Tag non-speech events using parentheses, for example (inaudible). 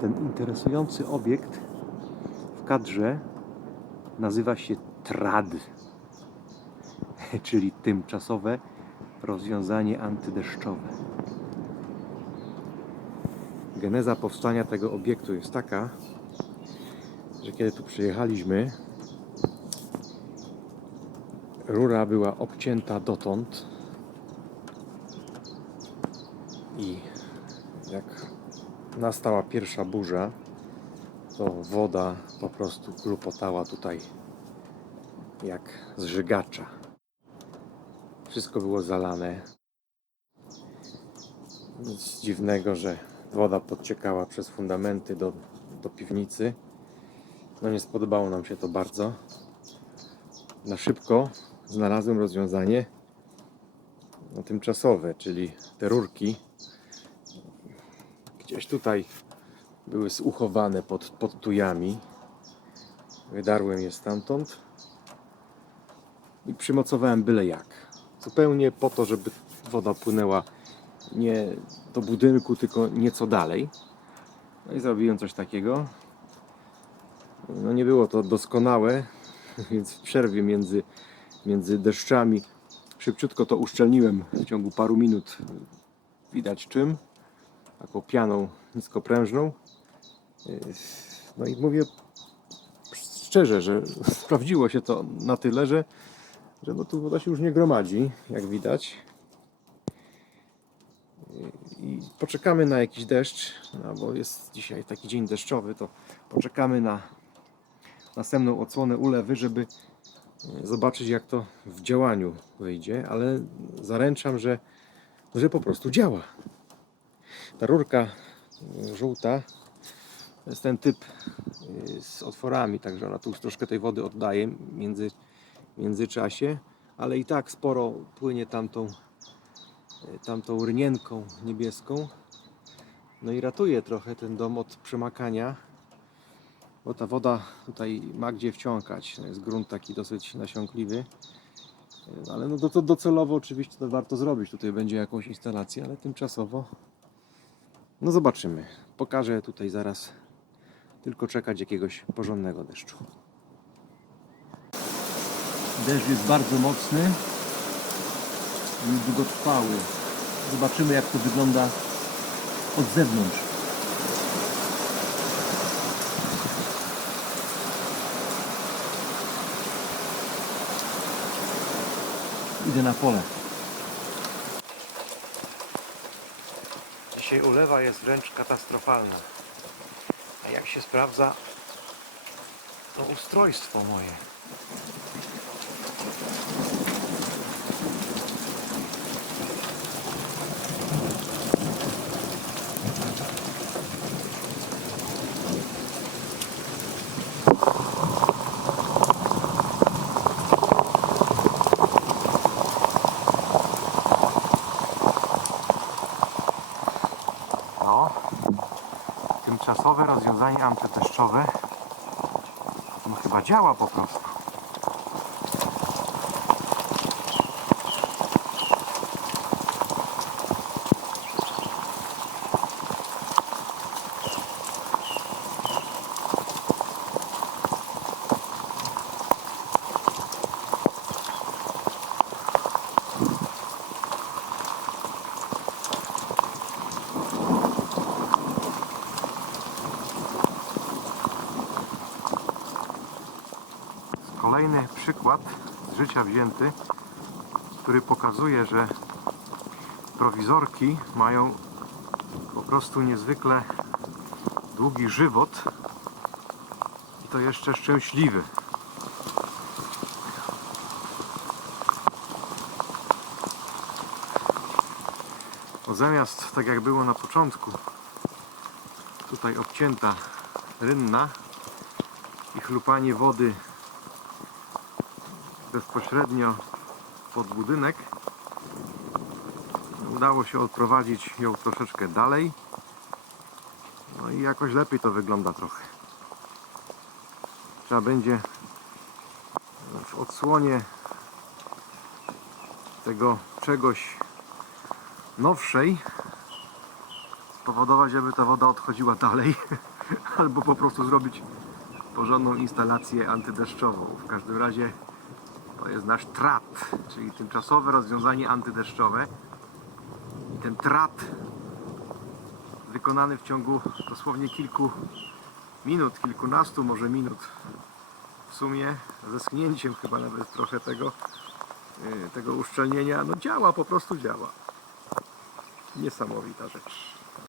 Ten interesujący obiekt w kadrze nazywa się TRAD, (laughs) czyli tymczasowe rozwiązanie antydeszczowe. Geneza powstania tego obiektu jest taka, że kiedy tu przyjechaliśmy, rura była obcięta dotąd i nastała pierwsza burza, to woda po prostu klupotała tutaj jak z. Wszystko było zalane. Nic dziwnego, że woda podciekała przez fundamenty do, do piwnicy. No nie spodobało nam się to bardzo. Na szybko znalazłem rozwiązanie no, tymczasowe, czyli te rurki gdzieś tutaj były uchowane pod, pod tujami. Wydarłem je stamtąd i przymocowałem byle jak. Zupełnie po to, żeby woda płynęła nie do budynku, tylko nieco dalej. No i zrobiłem coś takiego. No nie było to doskonałe, (laughs) więc w przerwie między, między deszczami szybciutko to uszczelniłem w ciągu paru minut. Widać czym? Taką pianą niskoprężną. No i mówię szczerze, że (laughs) sprawdziło się to na tyle, że, że no tu woda się już nie gromadzi, jak widać. I poczekamy na jakiś deszcz, no bo jest dzisiaj taki dzień deszczowy, to poczekamy na następną odsłonę ulewy, żeby e, zobaczyć jak to w działaniu wyjdzie, ale zaręczam, że, że po prostu działa. Ta rurka e, żółta to jest ten typ e, z otworami, także ona tu już troszkę tej wody oddaje między, międzyczasie, ale i tak sporo płynie tamtą, e, tamtą rynienką niebieską. No i ratuje trochę ten dom od przemakania, bo ta woda tutaj ma gdzie wciągać. To jest grunt taki dosyć nasiąkliwy. E, Ale no docelowo oczywiście to warto zrobić. Tutaj będzie jakąś instalację, ale tymczasowo no zobaczymy. Pokażę tutaj zaraz. Tylko czekać jakiegoś porządnego deszczu. Deszcz jest bardzo mocny i długotrwały. Zobaczymy jak to wygląda od zewnątrz. Idę na pole. Dzisiaj ulewa jest wręcz katastrofalna. A jak się sprawdza no, ustrojstwo moje. No, tymczasowe rozwiązanie antydeszczowe no chyba działa po prostu. Przykład z życia wzięty, który pokazuje, że prowizorki mają po prostu niezwykle długi żywot i to jeszcze szczęśliwy. Bo zamiast tak jak było na początku, tutaj obcięta rynna i chlupanie wody bezpośrednio pod budynek. Udało się odprowadzić ją troszeczkę dalej. No i jakoś lepiej to wygląda trochę. Trzeba będzie w odsłonie tego czegoś nowszej spowodować, żeby ta woda odchodziła dalej, (laughs) albo po prostu zrobić porządną instalację antydeszczową. W każdym razie to jest nasz trat, czyli tymczasowe rozwiązanie antydeszczowe. I ten trat wykonany w ciągu dosłownie kilku minut, kilkunastu może minut w sumie, ze schnięciem chyba nawet trochę tego, yy, tego uszczelnienia, no działa, po prostu działa. Niesamowita rzecz.